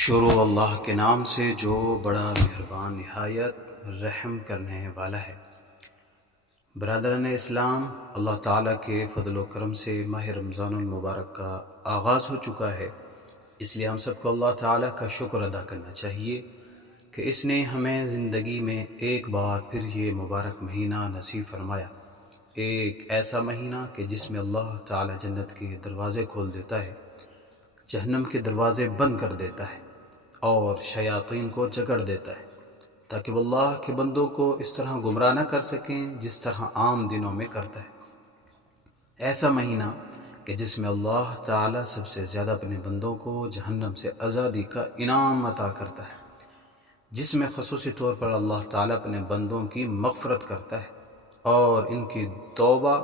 شروع اللہ کے نام سے جو بڑا مہربان نہایت رحم کرنے والا ہے۔ برادران اسلام، اللہ تعالیٰ کے فضل و کرم سے ماہ رمضان المبارک کا آغاز ہو چکا ہے، اس لیے ہم سب کو اللہ تعالیٰ کا شکر ادا کرنا چاہیے کہ اس نے ہمیں زندگی میں ایک بار پھر یہ مبارک مہینہ نصیب فرمایا، ایک ایسا مہینہ کہ جس میں اللہ تعالیٰ جنت کے دروازے کھول دیتا ہے، جہنم کے دروازے بند کر دیتا ہے اور شیاطین کو جکڑ دیتا ہے، تاکہ وہ اللہ کے بندوں کو اس طرح گمراہ نہ کر سکیں جس طرح عام دنوں میں کرتا ہے۔ ایسا مہینہ کہ جس میں اللہ تعالیٰ سب سے زیادہ اپنے بندوں کو جہنم سے آزادی کا انعام عطا کرتا ہے، جس میں خصوصی طور پر اللہ تعالیٰ اپنے بندوں کی مغفرت کرتا ہے اور ان کی توبہ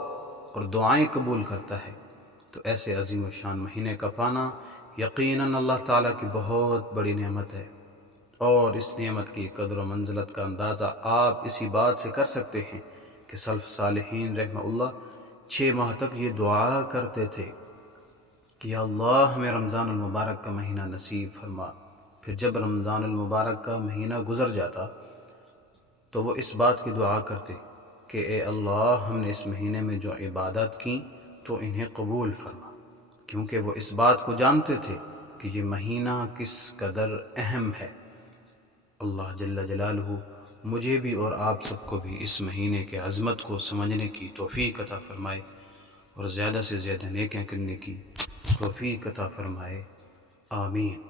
اور دعائیں قبول کرتا ہے۔ تو ایسے عظیم و شان مہینے کا پانا یقیناً اللہ تعالیٰ کی بہت بڑی نعمت ہے، اور اس نعمت کی قدر و منزلت کا اندازہ آپ اسی بات سے کر سکتے ہیں کہ سلف صالحین رحمہ اللہ 6 ماہ تک یہ دعا کرتے تھے کہ یا اللہ ہمیں رمضان المبارک کا مہینہ نصیب فرما۔ پھر جب رمضان المبارک کا مہینہ گزر جاتا تو وہ اس بات کی دعا کرتے کہ اے اللہ ہم نے اس مہینے میں جو عبادت کی تو انہیں قبول فرما، کیونکہ وہ اس بات کو جانتے تھے کہ یہ مہینہ کس قدر اہم ہے۔ اللہ جل جلالہ مجھے بھی اور آپ سب کو بھی اس مہینے کے عظمت کو سمجھنے کی توفیق عطا فرمائے اور زیادہ سے زیادہ نیکیاں کرنے کی توفیق عطا فرمائے، آمین۔